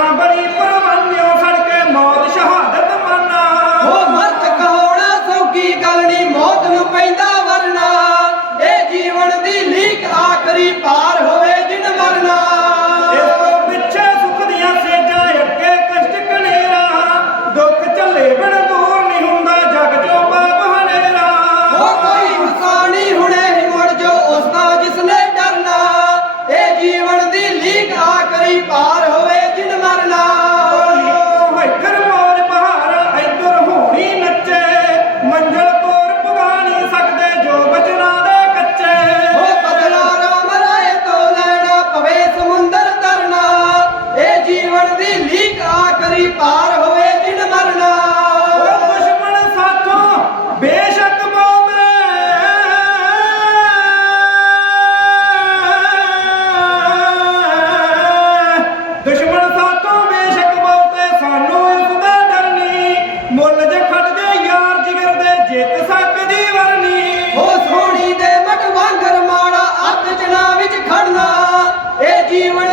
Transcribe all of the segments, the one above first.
ਬੜੀ ਬਰੀ ਪਰਵਾਨਿਓ ਸੜਕੇ ਮੌਤ ਸ਼ਹਾਦਤ ਮਾਨਾ। ਹੋ ਮਰਤ ਕਹਾਉਣਾ ਸੌਗੀ ਗੱਲ ਨੀ, ਮੌਤ ਨੂੰ ਪੈਂਦਾ ਦੀ ਲੀਕ ਆਖਰੀ ਪਾਰ ਹੋਵੇ ਜਿਨ ਮਰਨਾ। ਦੁਸ਼ਮਣ ਸਾਥੋਂ ਬੇਸ਼ੱਕ ਮੋਵੇ ਦੁਸ਼ਮਣ ਸਾਥੋਂ ਬੇਸ਼ੱਕ ਬਹੁਤੇ ਸਾਨੂੰ ਇਸ ਦਾ ਡਰ ਨਹੀਂ। ਮੁੱਲ ਜੇ ਖੜ ਜੇ ਯਾਰ ਜਿਗਰ ਦੇ ਜਿੱਤ ਸਕਦੀ ਵਰਨੀ ਹੋ ਸੋਹਣੀ ਦੇ ਮਟ ਵਾਂਗਰ ਮਾੜਾ ਅੱਤ ਚਨਾ ਵਿੱਚ ਖੜਨਾ। ਇਹ ਜੀਵਨ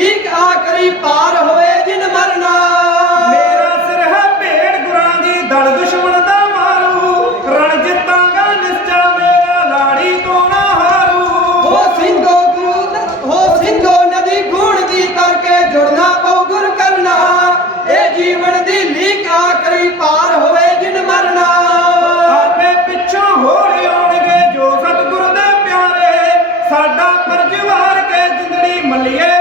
ਲੀਕ ਆਖਰੀ ਪਾਰ ਹੋਵੇ ਜਿਨ ਮਰਨਾ। ਮੇਰਾ ਸਿਰ ਹੈ ਭੇਡ ਗੁਰਾਂ ਦੀ ਦਲ ਦੁਸ਼ਮਣ ਦਾ ਮਾਰੂ। ਰਣ ਜਿੱਤਾਂਗਾ ਨਿਸ਼ਚਾ ਮੇਰਾ ਲਾੜੀ ਤੋਂ ਨਾ ਹਾਰੂ। ਹੋ ਸਿੰਘੋ ਗੁਰੂ ਹੋ ਸਿੰਘੋ ਨਦੀ ਖੂਨ ਦੀ ਕਰਕੇ ਜੁੜਨਾ ਪਉ ਗੁਰ ਕਰਨਾ। ਇਹ ਜੀਵਨ ਦੀ ਲੀਕ ਆਖਰੀ ਪਾਰ ਹੋਵੇ ਜਿਨ ਮਰਨਾ। ਆਪੇ ਪਿੱਛੋਂ ਹੋਰ ਆਉਣਗੇ ਜੋ ਸਤਿਗੁਰ ਦੇ ਪਿਆਰੇ। ਸਾਡਾ ਫਰਜ਼ ਵਾਰ ਕੇ ਜਿੰਦੜੀ ਮੱਲੀਏ।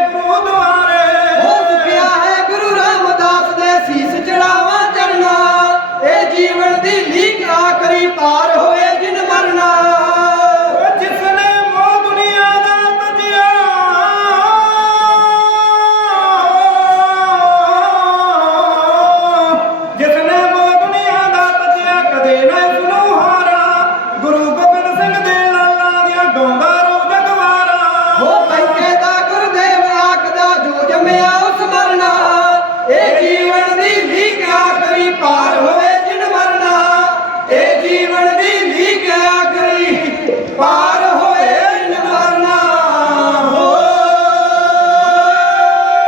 Bye.